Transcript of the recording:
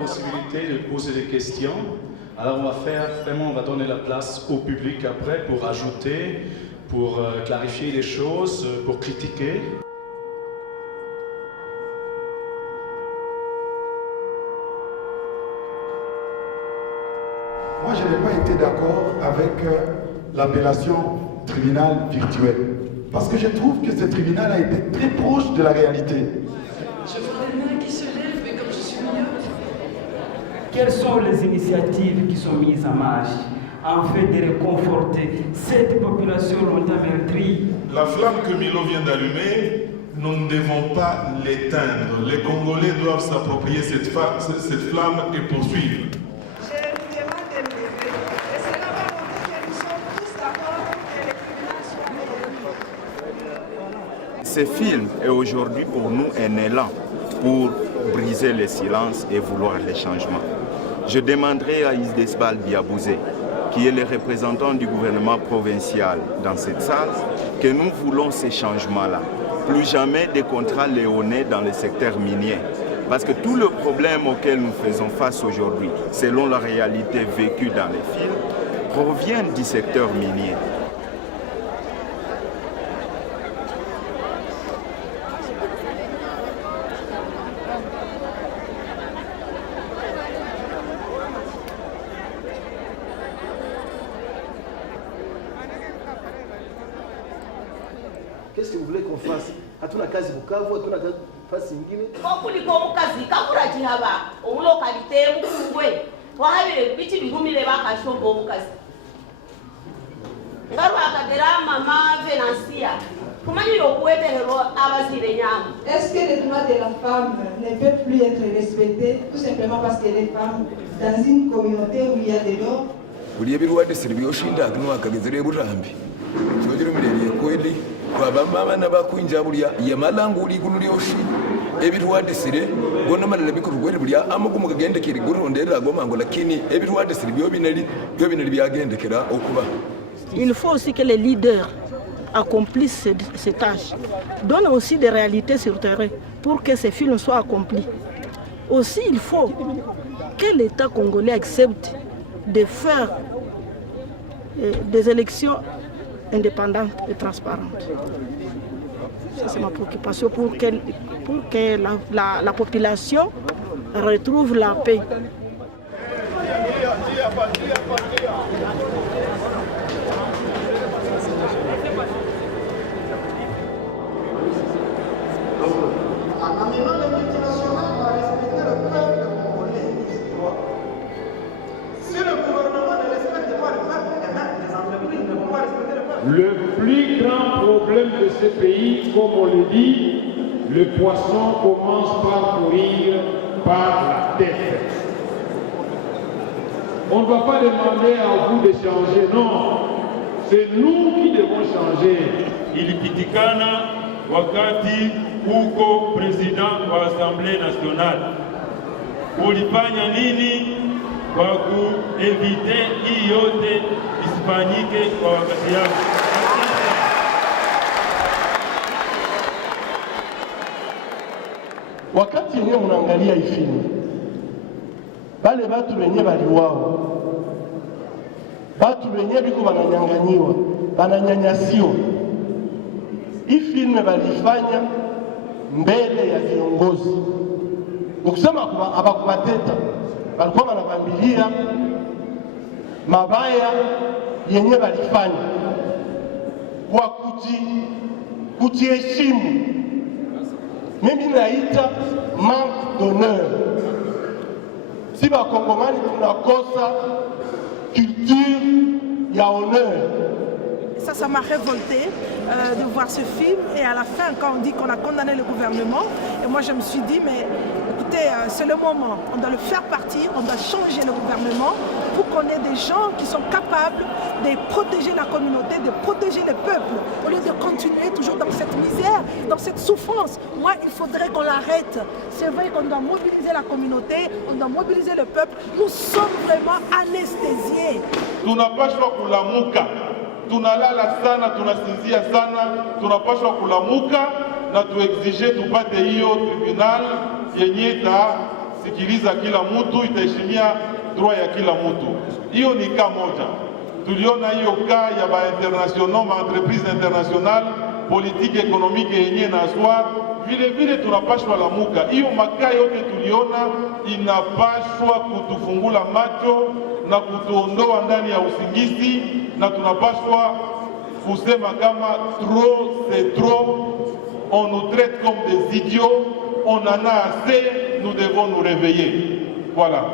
possibilité de poser des questions. Alors on va donner la place au public après pour ajouter, pour clarifier les choses, pour critiquer. Moi, je n'ai pas été d'accord avec l'appellation tribunal virtuel. Parce que je trouve que ce tribunal a été très proche de la réalité. Je voudrais bien qu'il se lève, mais comme je suis mignonne. Quelles sont les initiatives qui sont mises en marche afin de réconforter cette population longtemps meurtrie? La flamme que Milo vient d'allumer, nous ne devons pas l'éteindre. Les Congolais doivent s'approprier cette flamme et poursuivre. Ce film est aujourd'hui pour nous un élan pour briser le silence et vouloir les changements. Je demanderai à Isdesbal Biabouzé, qui est le représentant du gouvernement provincial dans cette salle, que nous voulons ces changements-là. Plus jamais des contrats léonais dans le secteur minier. Parce que tout le problème auquel nous faisons face aujourd'hui, selon la réalité vécue dans les films, provient du secteur minier. Qu'est-ce que vous voulez qu'on fasse? Hatuna kazi Bukavu, hatuna kazi nyingine. Kuliko mukazi kakura jihaba umulokalite mukungwe wahabire biti bigumire bakashombo mukazi ngaro akagera mama Venancia kumanyiro kuweterero abazire nyama. Est-ce que les droits de la femme ne peuvent plus être respectés tout simplement parce qu'elle est femme dans une communauté où il y a des lois? Uriye birwade sirbiyo shinda akno akagezere burambi sojiro mireye kweli kwa bamama nabakwinja bulya yamalangu uli kunulyoshi ebirwadisire gona malala bikurugwere bulya amagumu kagendekera gurondera agomango lakini ebirwadisire byo binali byagendekera okuba. Il faut aussi que les leaders accomplissent ces tâches, donnent aussi des réalités sur le terrain pour que ces films soient accomplis. Aussi, il faut que l'État congolais accepte de faire des élections indépendante et transparente. C'est ma préoccupation pour que la population retrouve la paix. Le plus grand problème de ce pays, comme on le dit, le poisson commence par courir par la tête. On ne va pas demander à vous de changer, non. C'est nous qui devons changer. Ilipitikana wakati uko president wa Assemblée nationale. Ulifanya nini kwa kuevite hii yote isifanyike kwa wakati yako? Wakati yenyewe unaangalia hii filmu, bale batu wenye baliwao, batu wenye biko bananyanganyiwa, bananyanyasiwa, hii filmu balifanya mbele ya viongozi. Ukusema abakubateta, balikuwa banabambilia mabaya yenye balifanya kwa kujiheshimu. Mimi naita manque d'honneur. Si bakongomani tunakosa culture ya honneur. Ça m'a révolté de voir ce film, et à la fin quand on dit qu'on a condamné le gouvernement, et moi je me suis dit mais écoutez, c'est le moment, on doit le faire partir, on doit changer le gouvernement pour qu'on ait des gens qui sont capables de protéger la communauté, de protéger le peuple, au lieu de continuer toujours dans cette misère, dans cette souffrance. Moi il faudrait qu'on l'arrête. C'est vrai qu'on doit mobiliser la communauté, on doit mobiliser le peuple, nous sommes vraiment anesthésiés. Tunapaswa kulamuka, tunalala sana, tunasinzia sana, tunapaswa kulamuka na tuexige tupate hiyo tribunal yenye sikiliza kila mtu, itaheshimia droit ya kila mtu. Hiyo ni kaa moja. Tuliona hiyo kaa ya ba international, ma entreprise international, politique économique yenye na aswar, vile vile tunapashwa lamuka. Hiyo makaa yote tuliona inapashwa kutufungula macho na kutuondoa ndani ya usingizi, na tunapashwa kusema kama trop c'est trop, on nous traite comme des idiots, on en a assez, nous devons nous réveiller. Voilà.